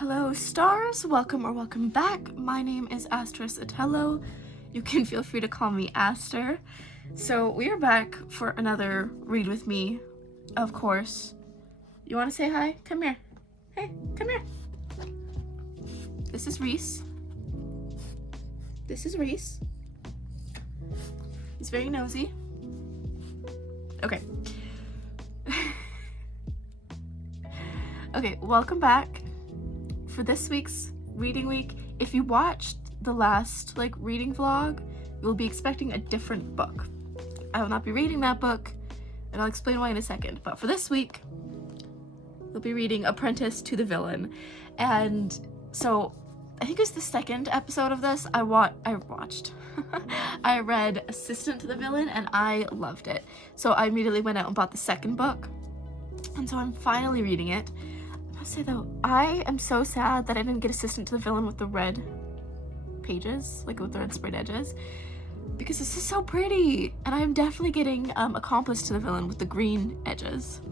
Hello stars, welcome back. My name is Astris Atello. You can feel free to call me Aster. So we are back for another read with me, of course. You want to say hi? Come here. Hey, come here. This is Reese. This is Reese. He's very nosy. Okay. Okay, welcome back. For this week's reading week, if you watched the last reading vlog, you will be expecting a different book. I will not be reading that book, and I'll explain why in a second. But for this week, we'll be reading Apprentice to the Villain. And so I think it was the second episode of this I watched. I read Assistant to the Villain and I loved it. So I immediately went out and bought the second book. And so I'm finally reading it. I must say though, I am so sad that I didn't get Assistant to the Villain with the red pages, with the red sprayed edges, because this is so pretty. And I am definitely getting Accomplice to the Villain with the green edges.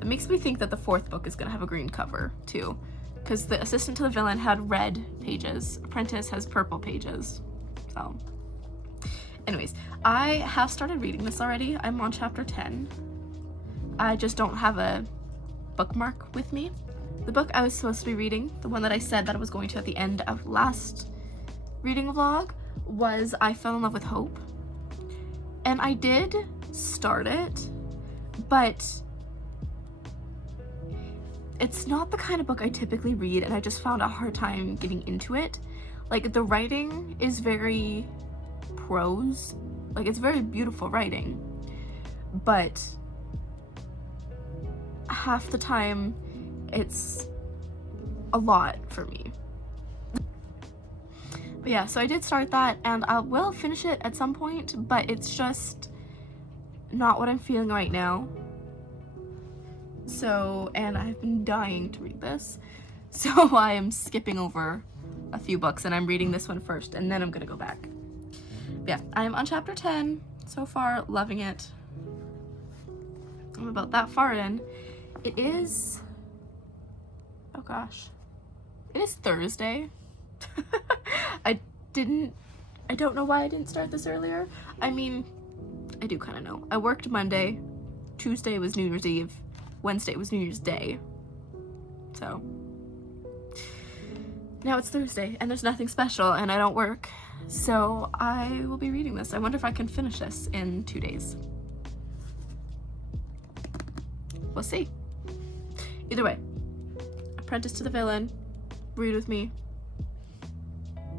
It makes me think that the fourth book is gonna have a green cover too, because the Assistant to the Villain had red pages. Apprentice has purple pages. So anyways, I have started reading this already. I'm on chapter 10. I just don't have a bookmark with me. The book I was supposed to be reading, the one that I said that I was going to at the end of last reading vlog, was I Fell in Love with Hope. And I did start it, but it's not the kind of book I typically read, and I just found a hard time getting into it. The writing is very prose. It's very beautiful writing, but half the time it's a lot for me. But yeah, so I did start that, and I will finish it at some point, but it's just not what I'm feeling right now. So, and I've been dying to read this, so I am skipping over a few books, and I'm reading this one first, and then I'm gonna go back. But yeah, I'm on chapter 10 so far, loving it. I'm about that far in. It is, oh gosh, it is Thursday. I don't know why I didn't start this earlier. I mean, I do kind of know. I worked Monday, Tuesday was New Year's Eve, Wednesday was New Year's Day. So now it's Thursday and there's nothing special and I don't work. So I will be reading this. I wonder if I can finish this in 2 days. We'll see. Either way, Apprentice to the Villain, read with me.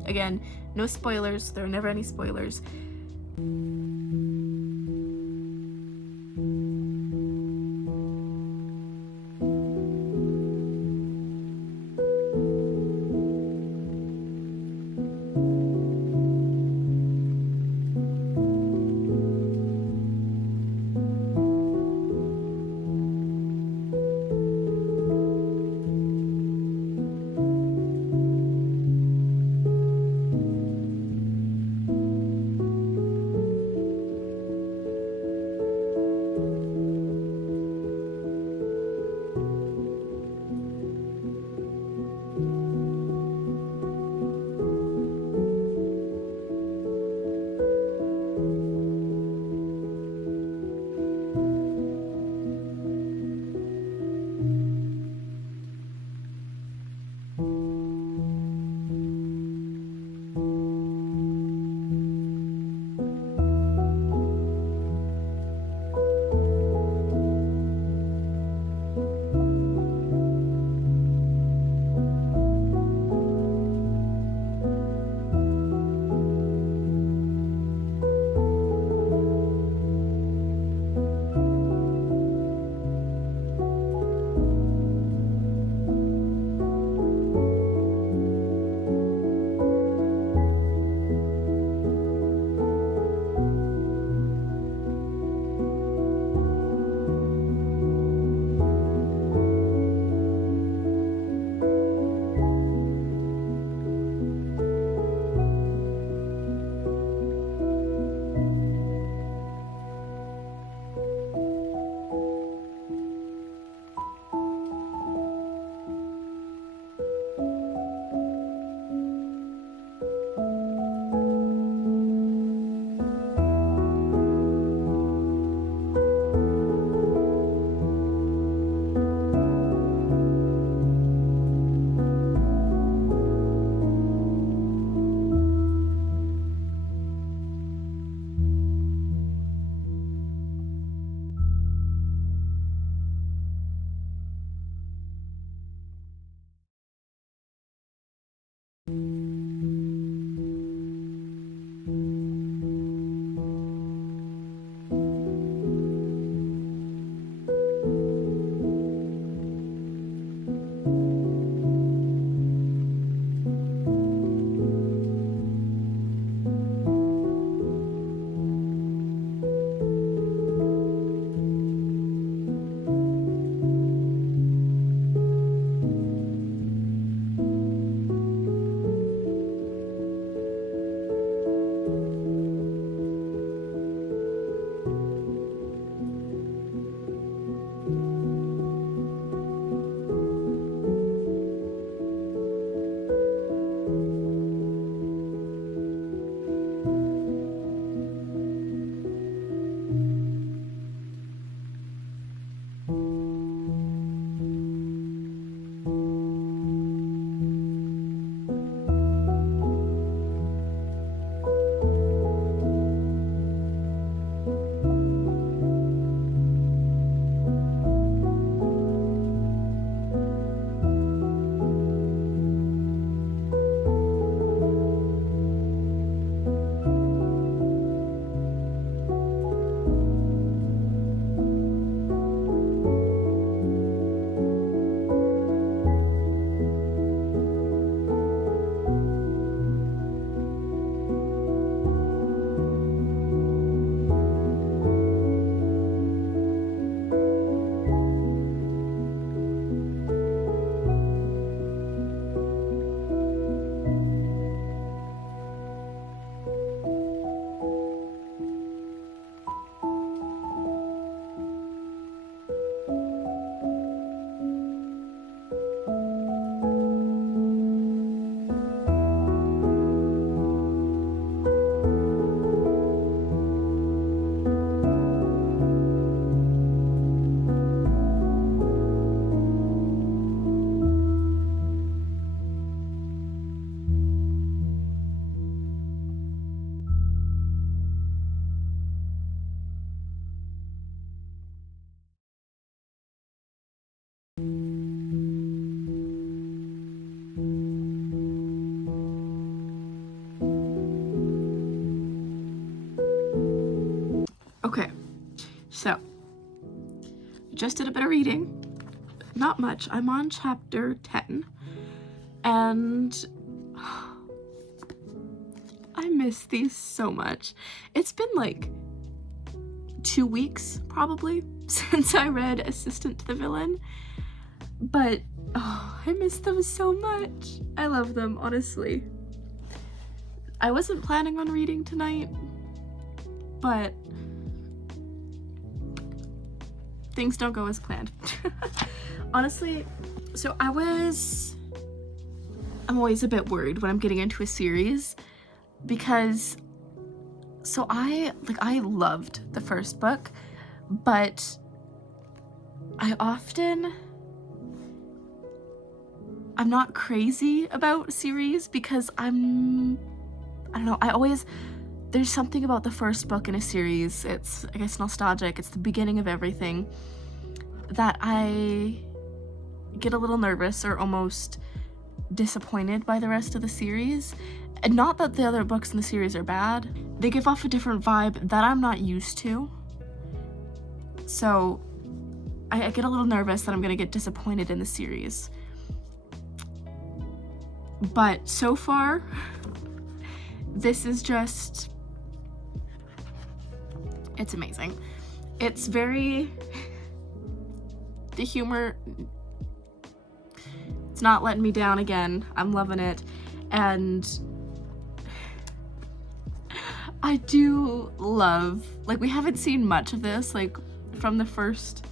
Again, no spoilers. There are never any spoilers. So, just did a bit of reading. Not much. I'm on chapter 10. And I miss these so much. It's been like 2 weeks probably since I read Assistant to the Villain. But I miss them so much. I love them, honestly. I wasn't planning on reading tonight, but things don't go as planned. Honestly, so I'm always a bit worried when I'm getting into a series because I loved the first book, but I'm not crazy about series because I don't know, there's something about the first book in a series, it's, I guess, nostalgic, it's the beginning of everything, that I get a little nervous or almost disappointed by the rest of the series. And not that the other books in the series are bad, they give off a different vibe that I'm not used to. So I get a little nervous that I'm gonna get disappointed in the series. But so far, this is just, it's amazing. It's very, the humor, it's not letting me down again. I'm loving it. And I do love, like, we haven't seen much of this, like, from the first,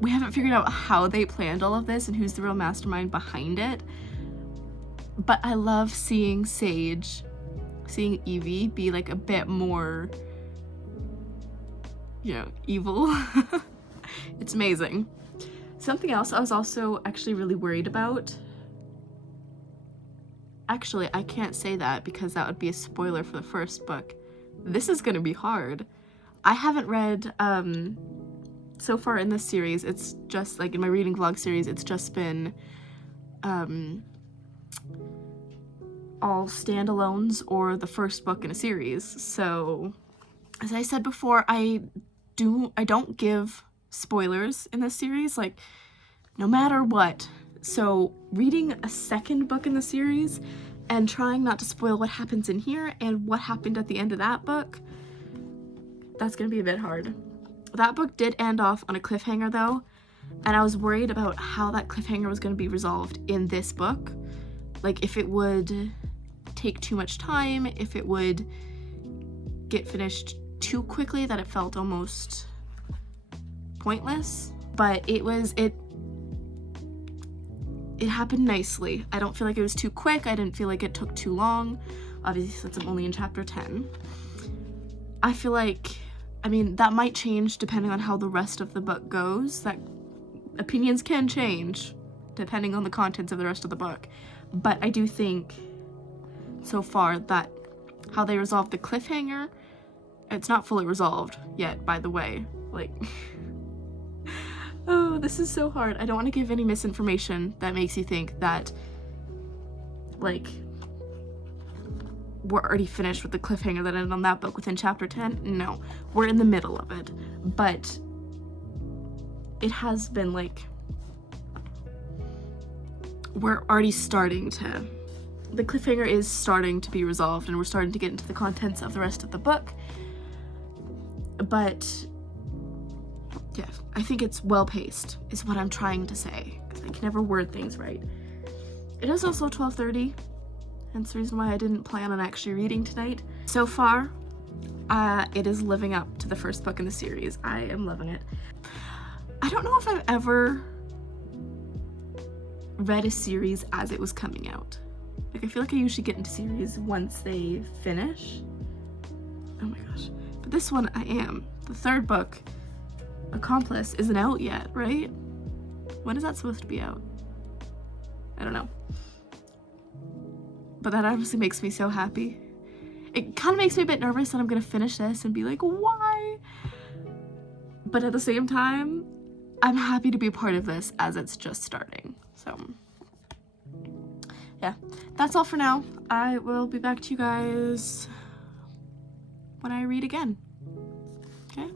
we haven't figured out how they planned all of this and who's the real mastermind behind it. But I love seeing Evie be like a bit more, you know, evil. It's amazing. Something else I was also actually really worried about. Actually, I can't say that because that would be a spoiler for the first book. This is gonna be hard. I haven't read, so far in this series, it's just, like, in my reading vlog series, it's just been, all standalones or the first book in a series. So, as I said before, I don't give spoilers in this series, like, no matter what. So reading a second book in the series and trying not to spoil what happens in here and what happened at the end of that book, that's gonna be a bit hard. That book did end off on a cliffhanger though, and I was worried about how that cliffhanger was gonna be resolved in this book. Like, if it would take too much time, if it would get finished too quickly that it felt almost pointless. But it happened nicely. I don't feel like it was too quick. I didn't feel like it took too long. Obviously, since I'm only in chapter 10. I feel like, I mean, that might change depending on how the rest of the book goes. That opinions can change depending on the contents of the rest of the book. But I do think so far that how they resolved the cliffhanger, it's not fully resolved yet, by the way. Like, oh, this is so hard. I don't want to give any misinformation that makes you think that, like, we're already finished with the cliffhanger that ended on that book within chapter 10. No, we're in the middle of it. But it has been, like, we're already starting to, the cliffhanger is starting to be resolved and we're starting to get into the contents of the rest of the book. But yeah, I think it's well-paced, is what I'm trying to say, because I can never word things right. It is also 12:30, hence the reason why I didn't plan on actually reading tonight. So far, it is living up to the first book in the series. I am loving it. I don't know if I've ever read a series as it was coming out. Like, I feel like I usually get into series once they finish. Oh my gosh. But this one, I am. The third book, Accomplice, isn't out yet, right? When is that supposed to be out? I don't know. But that honestly makes me so happy. It kind of makes me a bit nervous that I'm gonna finish this and be like, why? But at the same time, I'm happy to be a part of this as it's just starting. So, yeah, that's all for now. I will be back to you guys when I read again. Okay?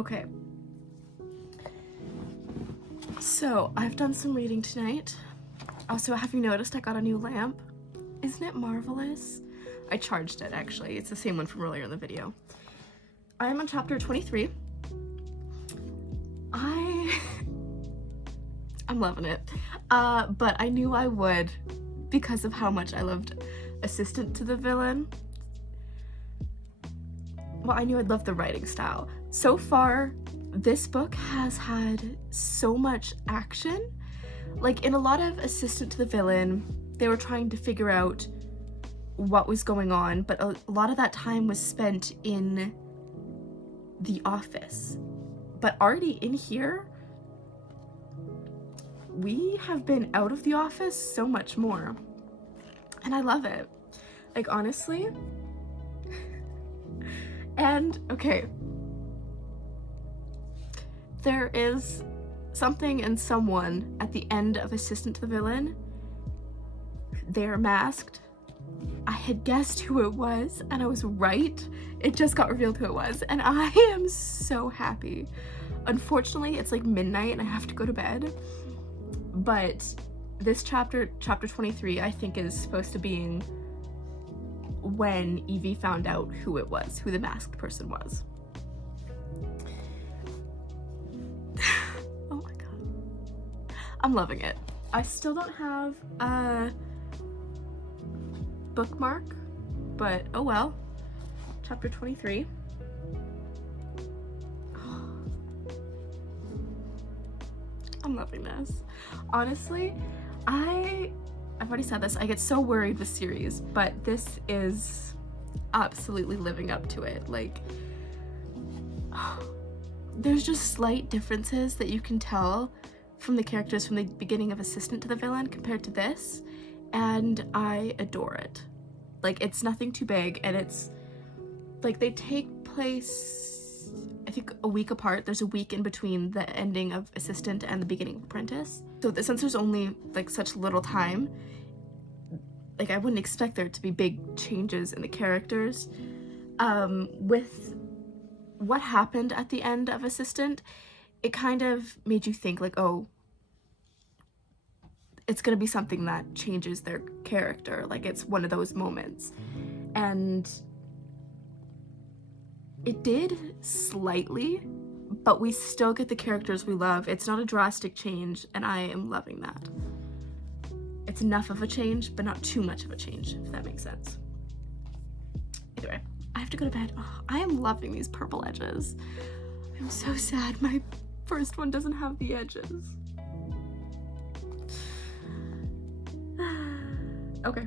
Okay. So, I've done some reading tonight. Also, have you noticed I got a new lamp? Isn't it marvelous? I charged it, actually. It's the same one from earlier in the video. I'm on chapter 23. I'm loving it. But I knew I would because of how much I loved Assistant to the Villain. Well, I knew I'd love the writing style. So far, this book has had so much action. Like, in a lot of Assistant to the Villain, they were trying to figure out what was going on, but a lot of that time was spent in the office. But already in here, we have been out of the office so much more. And I love it. Like, honestly. And, okay. There is something and someone at the end of Assistant to the Villain. They're masked. I had guessed who it was, and I was right. It just got revealed who it was, and I am so happy. Unfortunately, it's like midnight and I have to go to bed. But this chapter 23, I think is supposed to be when Evie found out who it was, who the masked person was. Oh my god. I'm loving it. I still don't have a bookmark, but oh well. Chapter 23. I'm loving this. Honestly, I've already said this, I get so worried with series, but this is absolutely living up to it. Like, there's just slight differences that you can tell from the characters from the beginning of Assistant to the Villain compared to this, and I adore it. Like, it's nothing too big, and it's like they take place, I think, a week apart. There's a week in between the ending of Assistant and the beginning of Apprentice. So since there's only like such little time, like I wouldn't expect there to be big changes in the characters. With what happened at the end of Assistant, it kind of made you think like, oh, it's gonna be something that changes their character. Like, it's one of those moments. And it did slightly, but we still get the characters we love. It's not a drastic change, and I am loving that. It's enough of a change, but not too much of a change, if that makes sense. Anyway, I have to go to bed. Oh, I am loving these purple edges. I'm so sad my first one doesn't have the edges. Okay.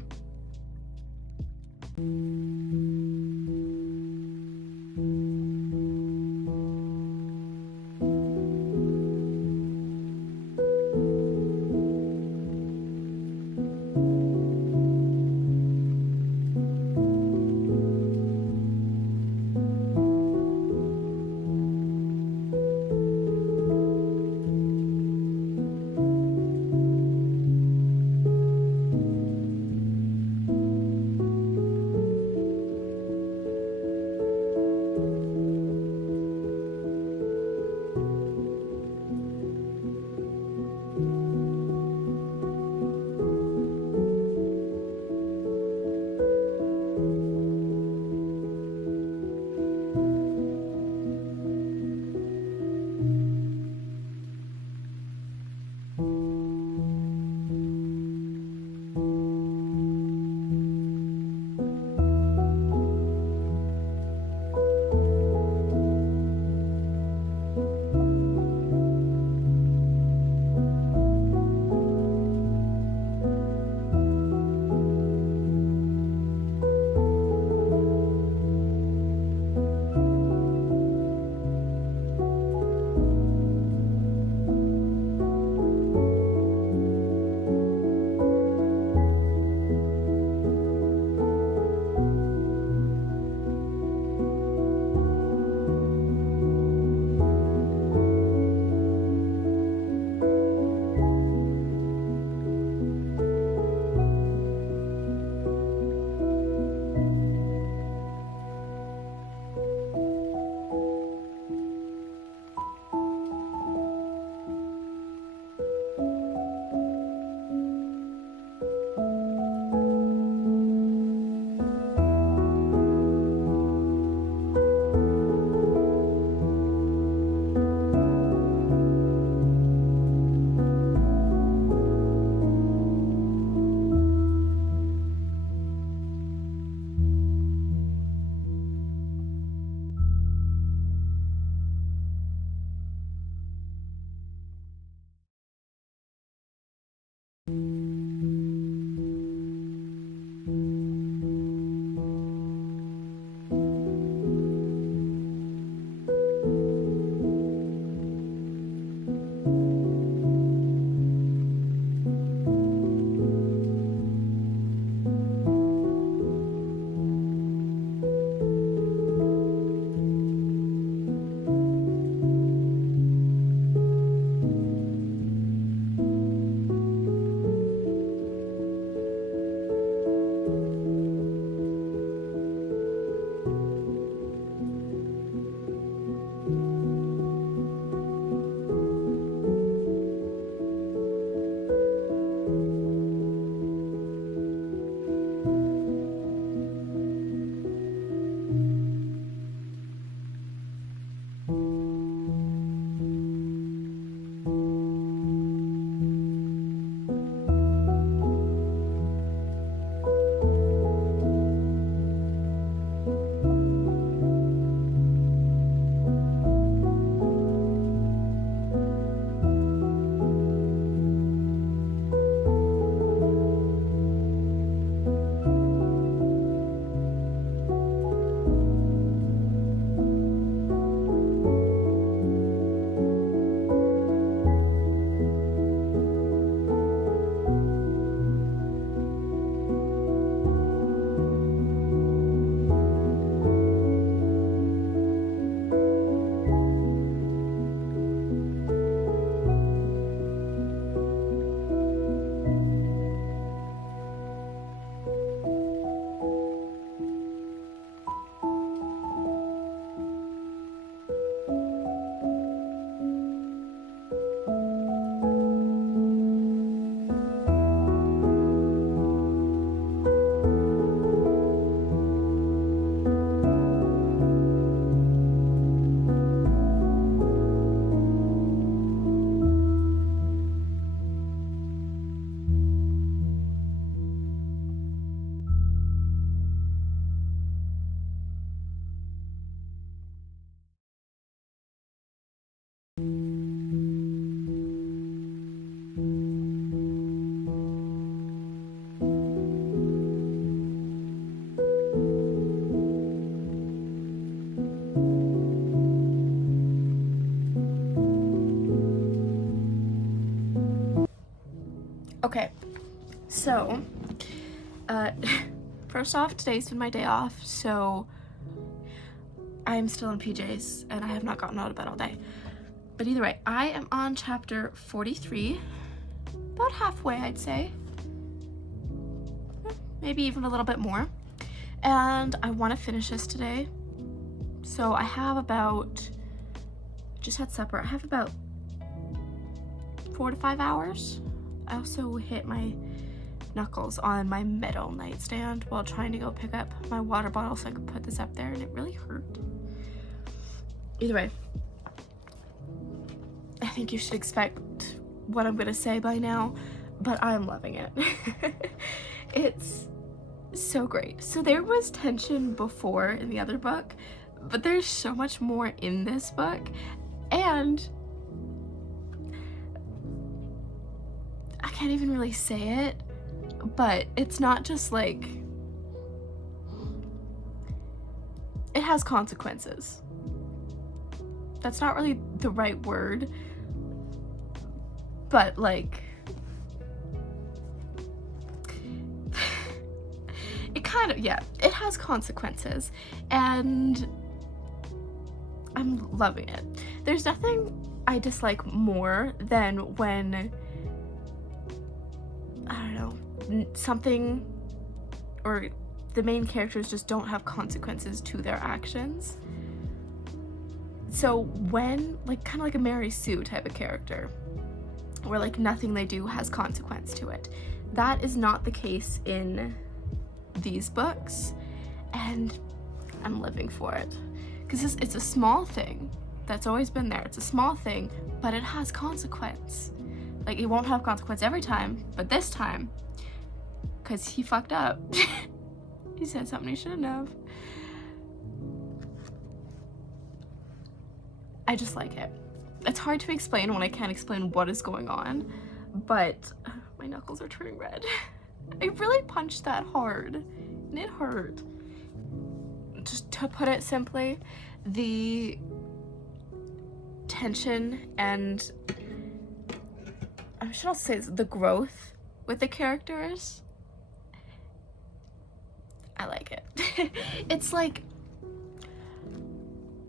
Okay, so, first off, today's been my day off, so I'm still in PJs, and I have not gotten out of bed all day. But either way, I am on chapter 43, about halfway, I'd say. Maybe even a little bit more. And I want to finish this today. So I have about, just had supper, I have about 4 to 5 hours. I also hit my knuckles on my metal nightstand while trying to go pick up my water bottle so I could put this up there, and it really hurt. Either way, I think you should expect what I'm gonna say by now, but I'm loving it. It's so great. So there was tension before in the other book, but there's so much more in this book, and I can't even really say it, but it's not just like, it has consequences. That's not really the right word, but like, it kind of, yeah, it has consequences, and I'm loving it. There's nothing I dislike more than when, I don't know, something or the main characters just don't have consequences to their actions. So when, like, kind of like a Mary Sue type of character, where like nothing they do has consequence to it, that is not the case in these books, and I'm living for it, because it's a small thing that's always been there. It's a small thing, but it has consequence. Like, it won't have consequence every time, but this time, because he fucked up. He said something he shouldn't have. I just like it. It's hard to explain when I can't explain what is going on, but my knuckles are turning red. I really punched that hard, and it hurt. Just to put it simply, the tension and, I should also say, the growth with the characters, I like it. It's like,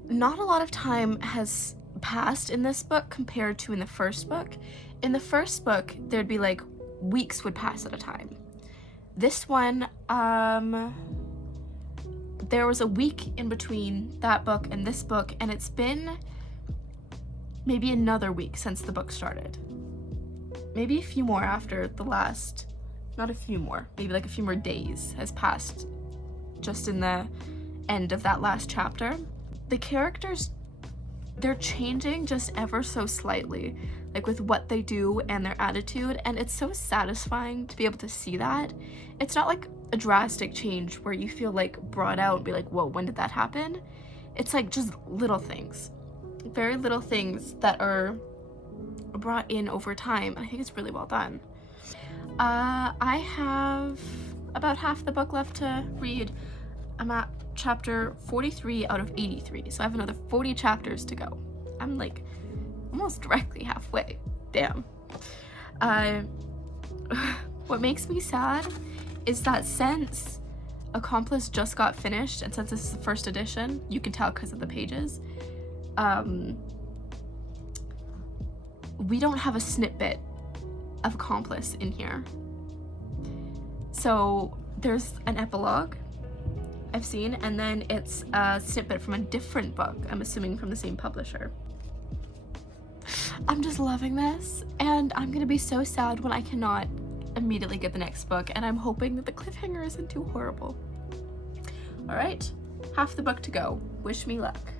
not a lot of time has passed in this book compared to in the first book. In the first book, there'd be like weeks would pass at a time. This one, there was a week in between that book and this book, and it's been maybe another week since the book started. Maybe a few more after the last, not a few more, maybe like a few more days has passed just in the end of that last chapter. The characters, they're changing just ever so slightly, like with what they do and their attitude, and it's so satisfying to be able to see that. It's not like a drastic change where you feel like brought out and be like, whoa, when did that happen? It's like just little things, very little things that are brought in over time. I think it's really well done. I have about half the book left to read. I'm at chapter 43 out of 83, so I have another 40 chapters to go. I'm like almost directly halfway. Damn. What makes me sad is that since Accomplice just got finished, and since this is the first edition, you can tell because of the pages, we don't have a snippet of Accomplice in here. So there's an epilogue I've seen, and then it's a snippet from a different book, I'm assuming from the same publisher. I'm just loving this, and I'm gonna be so sad when I cannot immediately get the next book, and I'm hoping that the cliffhanger isn't too horrible. All right, half the book to go. Wish me luck.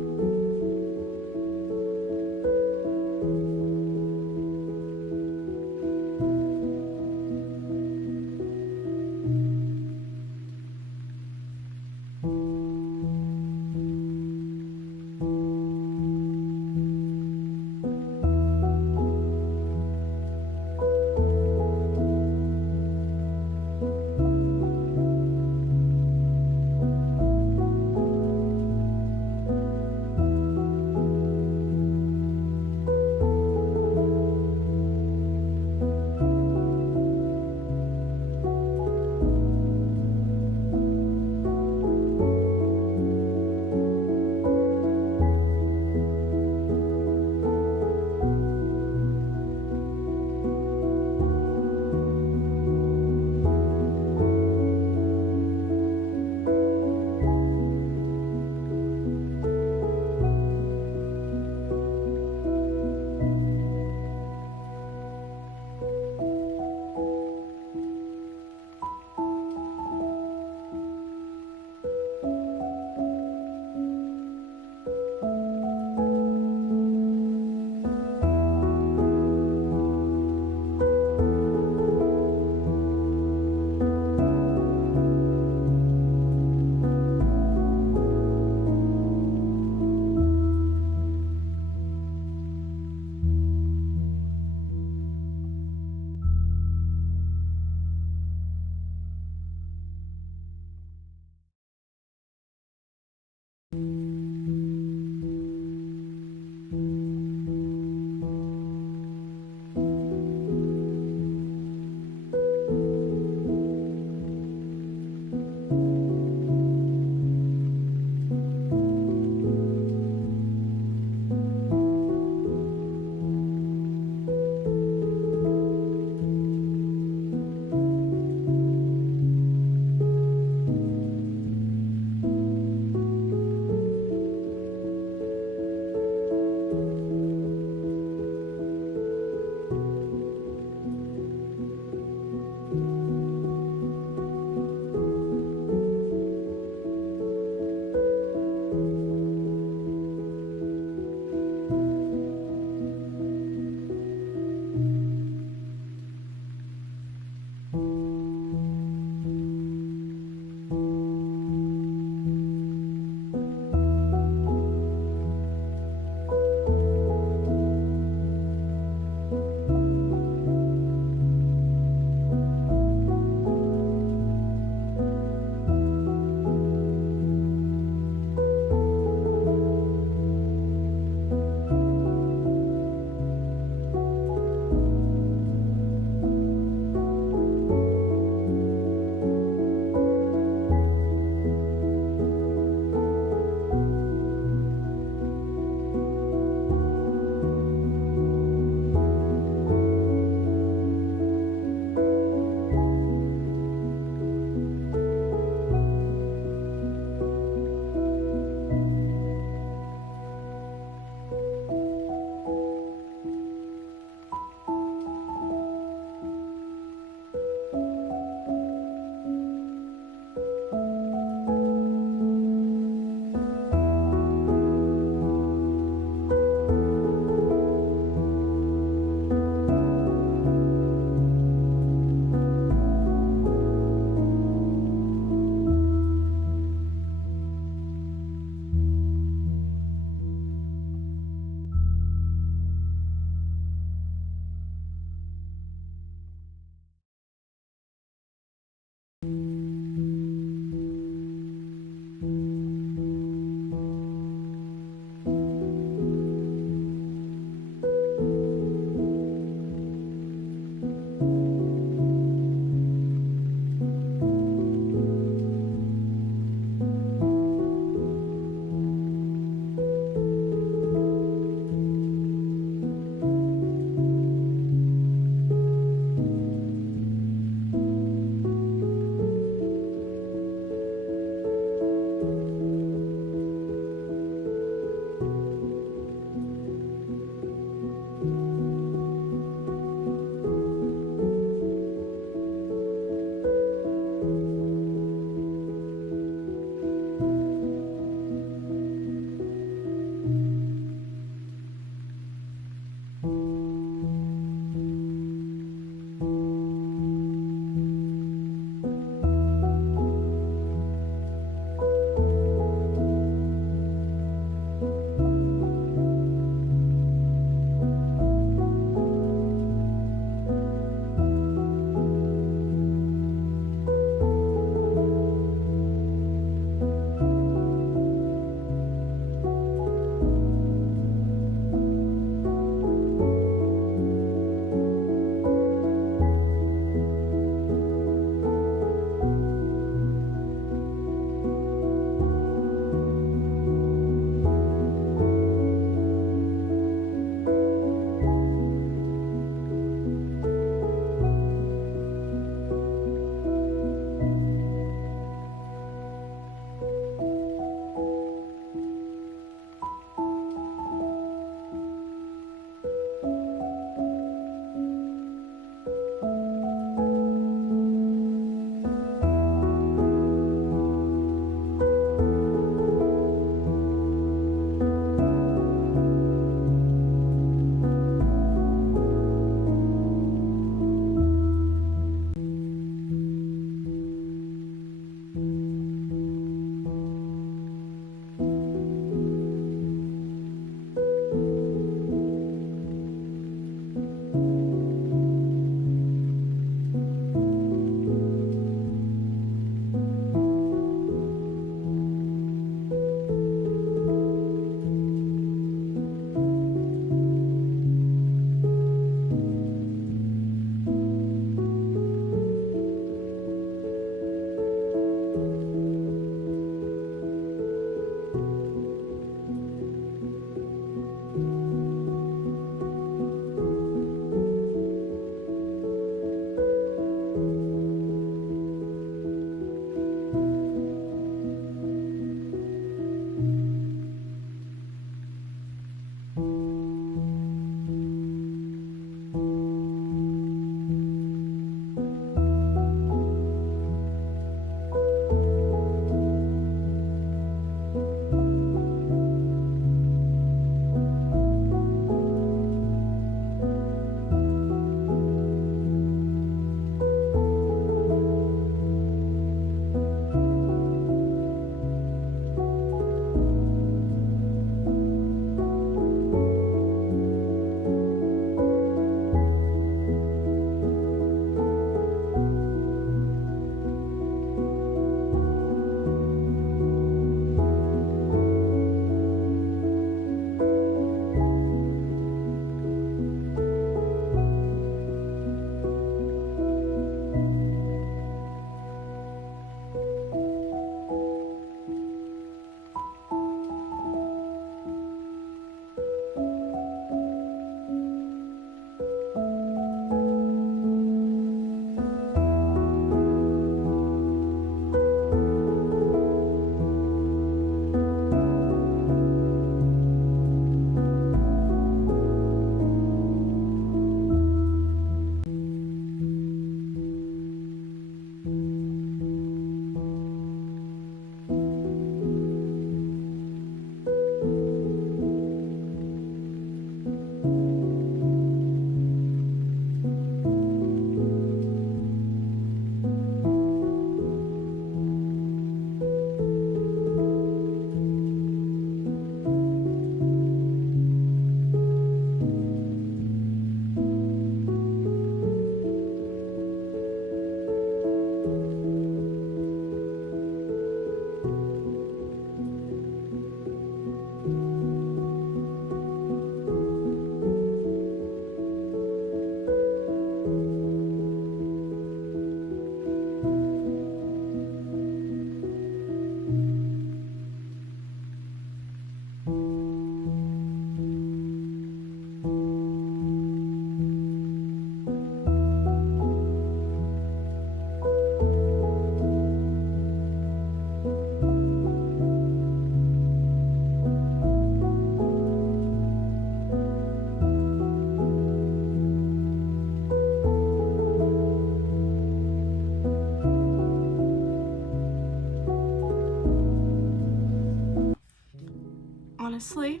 honestly,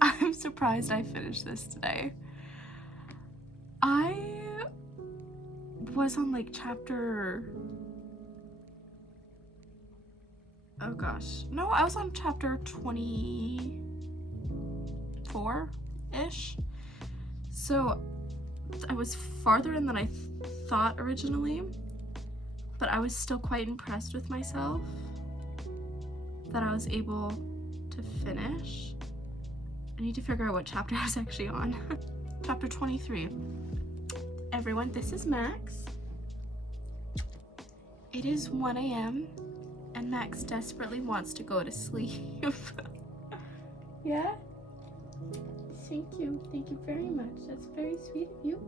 I'm surprised I finished this today. I was on like chapter... Oh gosh. No, I was on chapter 24-ish. So I was farther in than I thought originally, but I was still quite impressed with myself that I was able to finish. I need to figure out what chapter I was actually on. Chapter 23. Everyone, this is Max. It is 1 a.m. and Max desperately wants to go to sleep. Yeah? Thank you. Thank you very much. That's very sweet of you.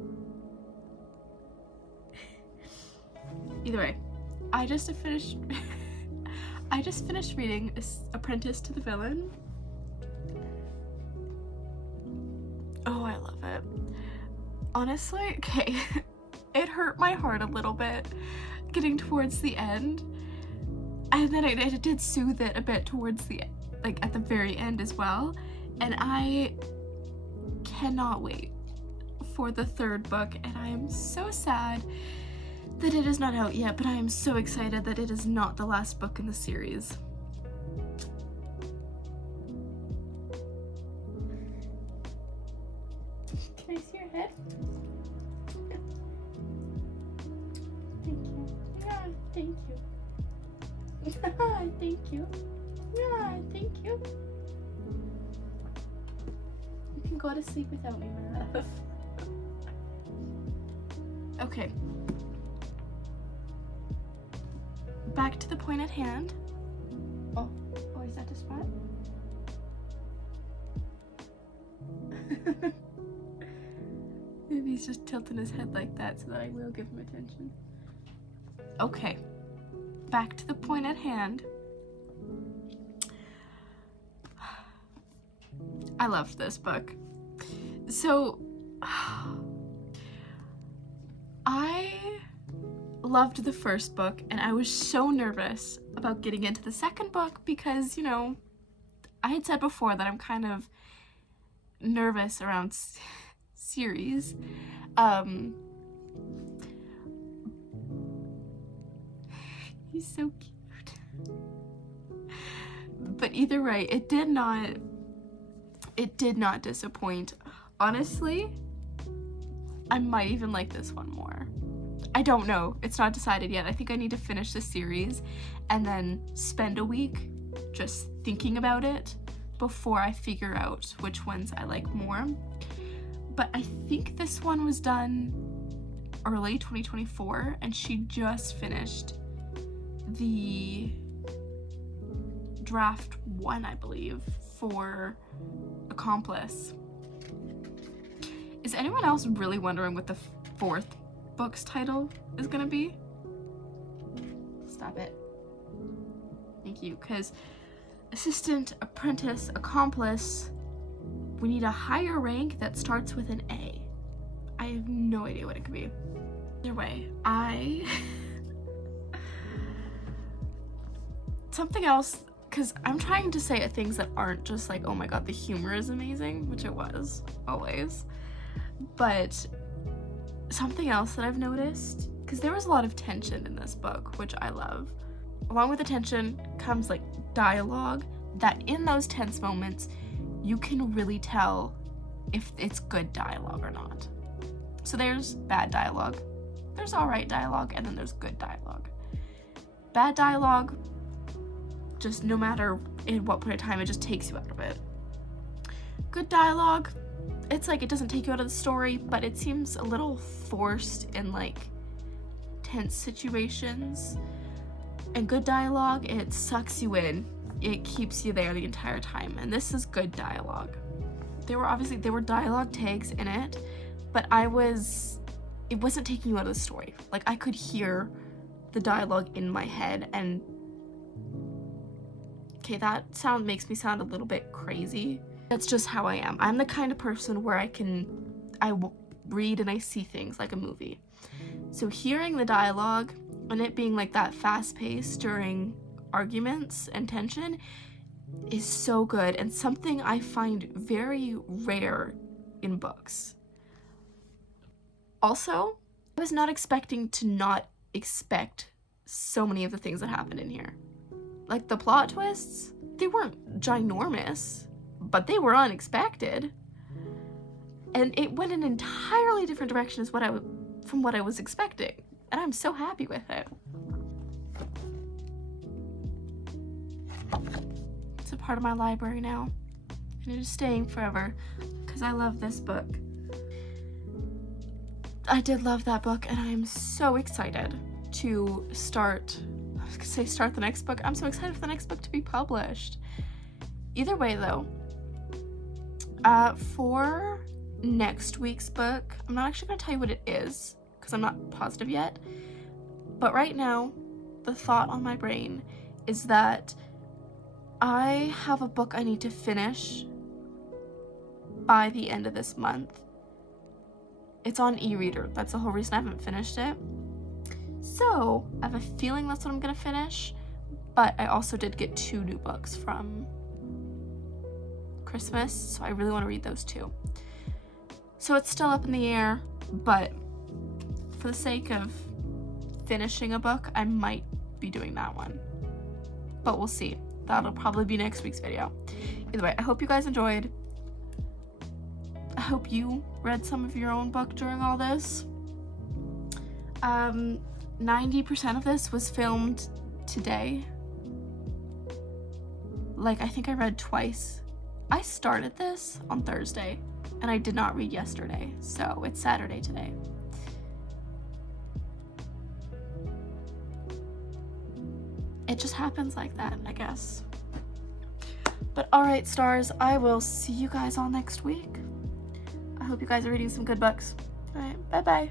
Either way, I just finished reading Apprentice to the Villain. Oh, I love it. Honestly, okay, it hurt my heart a little bit getting towards the end, and then it did soothe it a bit towards the, like, at the very end as well, and I cannot wait for the third book, and I am so sad that it is not out yet, but I am so excited that it is not the last book in the series. Can I see your head? Thank you. Yeah, thank you. Thank you. Yeah, thank you. You can go to sleep without me, my love. Okay. Back to the point at hand. Oh, is that the spot? Maybe he's just tilting his head like that so that I will give him attention. Okay, back to the point at hand. I loved this book. So, I loved the first book, and I was so nervous about getting into the second book because, you know, I had said before that I'm kind of nervous around series. He's so cute. But either way, it did not disappoint. Honestly, I might even like this one more. I don't know. It's not decided yet. I think I need to finish the series and then spend a week just thinking about it before I figure out which ones I like more. But I think this one was done early 2024, and she just finished the draft 1, I believe, for Accomplice. Is anyone else really wondering what the fourth book's title is gonna be? Stop it. Thank you, because assistant, apprentice, accomplice, we need a higher rank that starts with an A. I have no idea what it could be. Either way, something else, because I'm trying to say things that aren't just like, oh my god, the humor is amazing, which it was, always. But something else that I've noticed, because there was a lot of tension in this book, which I love. Along with the tension comes like dialogue that in those tense moments, you can really tell if it's good dialogue or not. So there's bad dialogue, there's alright dialogue, and then there's good dialogue. Bad dialogue, just no matter in what point of time, it just takes you out of it. Good dialogue, it's like it doesn't take you out of the story, but it seems a little forced in like tense situations. And good dialogue, it sucks you in. It keeps you there the entire time, and this is good dialogue. There were dialogue tags in it, but it wasn't taking you out of the story. Like, I could hear the dialogue in my head, and okay, that makes me sound a little bit crazy. That's just how I am. I'm the kind of person where I read and I see things like a movie. So hearing the dialogue and it being like that fast-paced during arguments and tension, is so good and something I find very rare in books. Also, I was not expecting to not expect so many of the things that happened in here. Like the plot twists, they weren't ginormous, but they were unexpected. And it went an entirely different direction from what I was expecting. And I'm so happy with it. It's a part of my library now. And it is staying forever because I love this book. I did love that book, and I am so excited to start the next book. I'm so excited for the next book to be published. Either way, though, for next week's book, I'm not actually going to tell you what it is because I'm not positive yet. But right now, the thought on my brain is that I have a book I need to finish by the end of this month. It's on e-reader. That's the whole reason I haven't finished it. So I have a feeling that's what I'm gonna finish, but I also did get 2 new books from Christmas, so I really want to read those too. So it's still up in the air, but for the sake of finishing a book, I might be doing that one. But we'll see. That'll probably be next week's video. Either way, I hope you guys enjoyed. I hope you read some of your own book during all this. 90% of this was filmed today. Like, I think I read twice. I started this on Thursday, and I did not read yesterday, so it's Saturday today. It just happens like that, I guess. But alright, stars, I will see you guys all next week. I hope you guys are reading some good books. Alright, bye-bye.